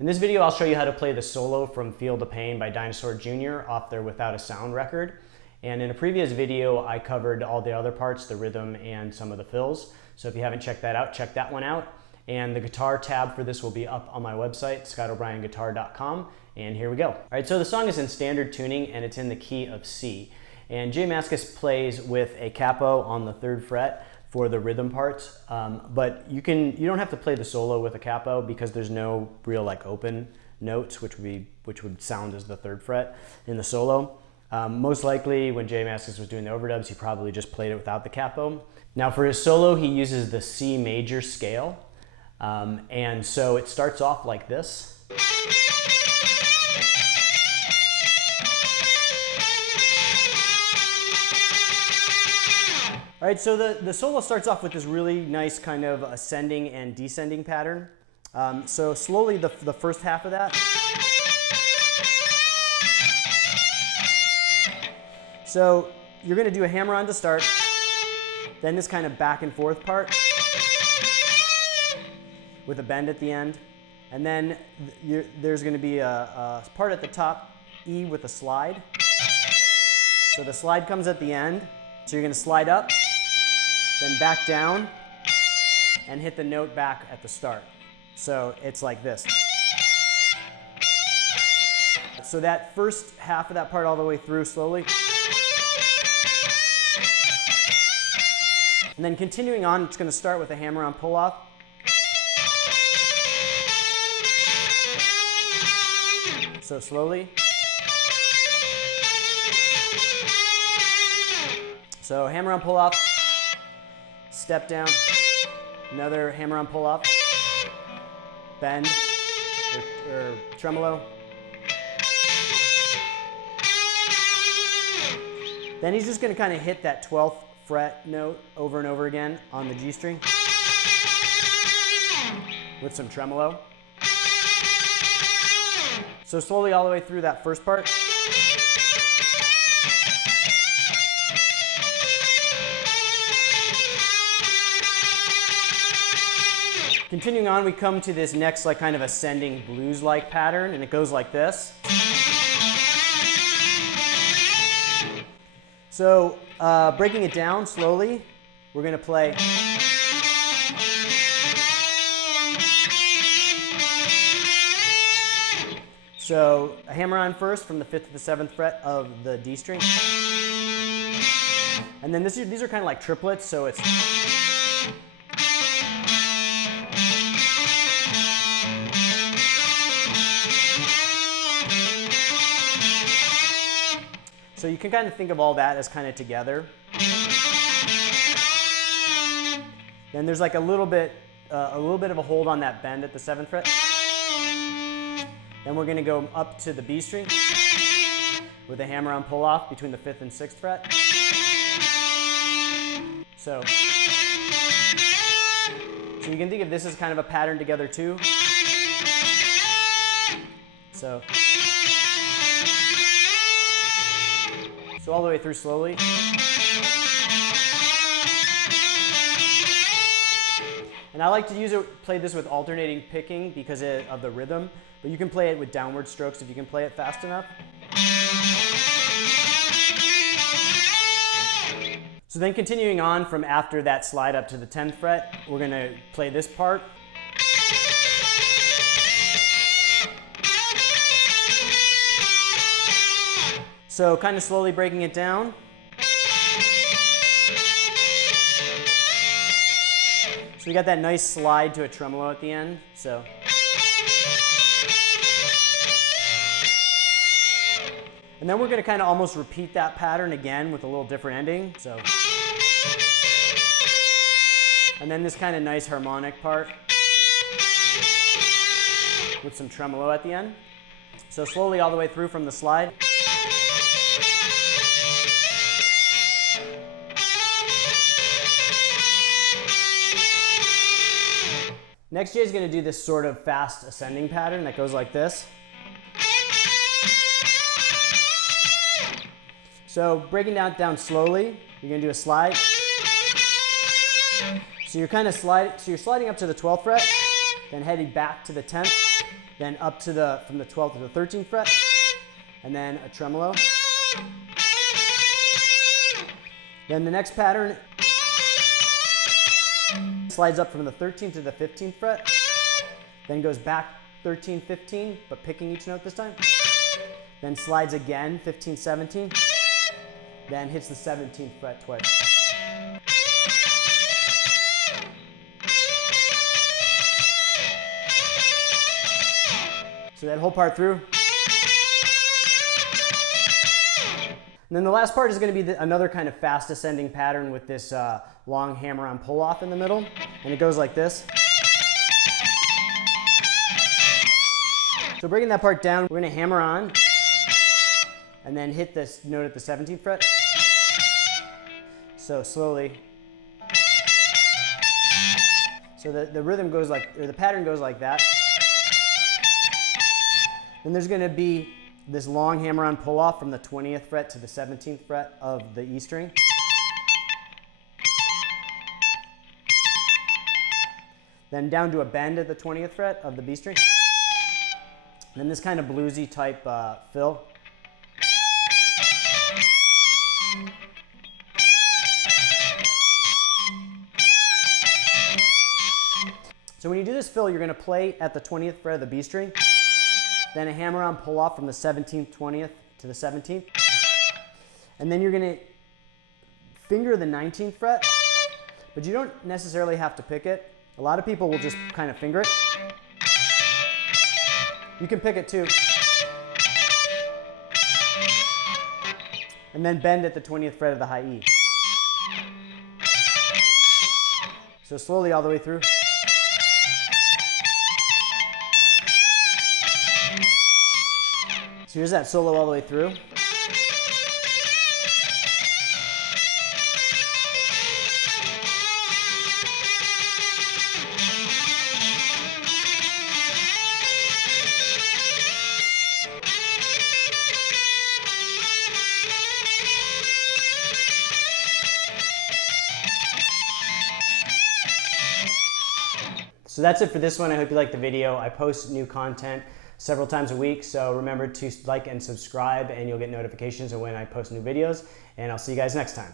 In this video, I'll show you how to play the solo from Feel the Pain by Dinosaur Jr off their Without a Sound record. And in a previous video, I covered all the other parts, the rhythm and some of the fills. So if you haven't checked that out, check that one out. And the guitar tab for this will be up on my website, scottobryanguitar.com. And here we go. All right, so the song is in standard tuning and it's in the key of C. And J Mascis plays with a capo on the 3rd fret for the rhythm parts, but you don't have to play the solo with a capo because there's no real like open notes, which would sound as the 3rd fret in the solo. Most likely when J Mascis was doing the overdubs, he probably just played it without the capo. Now for his solo, he uses the C major scale, and so it starts off like this. All right, so the solo starts off with this really nice kind of ascending and descending pattern. So slowly the first half of that. So you're going to do a hammer-on to start, then this kind of back and forth part with a bend at the end, and then there's going to be a part at the top, E with a slide. So the slide comes at the end, so you're going to slide up, then back down, and hit the note back at the start. So it's like this. So that first half of that part all the way through slowly. And then continuing on, it's going to start with a hammer-on pull-off. So slowly. So hammer-on pull-off. Step down, another hammer-on pull-off, bend, or tremolo. Then he's just going to kind of hit that 12th fret note over and over again on the G string with some tremolo. So slowly all the way through that first part. Continuing on, we come to this next like kind of ascending blues-like pattern, and it goes like this. So breaking it down slowly, we're going to play. So a hammer-on first from the 5th to the 7th fret of the D string. And then these are kind of like triplets, so it's. So you can kind of think of all that as kind of together. Then there's like a little bit of a hold on that bend at the 7th fret. Then we're going to go up to the B string with a hammer-on pull-off between the 5th and 6th fret. So you can think of this as kind of a pattern together too. So all the way through slowly. And I like to play this with alternating picking because of the rhythm, but you can play it with downward strokes if you can play it fast enough. So then continuing on from after that slide up to the 10th fret, we're going to play this part. So kind of slowly breaking it down. So we got that nice slide to a tremolo at the end. So. And then we're going to kind of almost repeat that pattern again with a little different ending. So. And then this kind of nice harmonic part with some tremolo at the end. So slowly all the way through from the slide. Next, Jay's going to do this sort of fast ascending pattern that goes like this. So breaking down slowly, you're going to do a slide. So you're kind of sliding up to the 12th fret, then heading back to the 10th, then up to from the 12th to the 13th fret, and then a tremolo. Then the next pattern slides up from the 13th to the 15th fret, then goes back 13, 15, but picking each note this time. Then slides again, 15, 17, then hits the 17th fret twice. So that whole part through. And then the last part is going to be another kind of fast ascending pattern with this long hammer-on pull-off in the middle. And it goes like this. So breaking that part down, we're going to hammer on and then hit this note at the 17th fret. So slowly. So the rhythm goes like, or the pattern goes like that. Then there's going to be this long hammer-on pull-off from the 20th fret to the 17th fret of the E string. Then down to a bend at the 20th fret of the B string. Then this kind of bluesy type fill. So when you do this fill, you're going to play at the 20th fret of the B string, then a hammer-on pull-off from the 17th, 20th to the 17th, and then you're going to finger the 19th fret, but you don't necessarily have to pick it. A lot of people will just kind of finger it. You can pick it too. And then bend at the 20th fret of the high E. So slowly all the way through. So here's that solo all the way through. So that's it for this one. I hope you liked the video. I post new content several times a week, so remember to like and subscribe and you'll get notifications of when I post new videos, and I'll see you guys next time.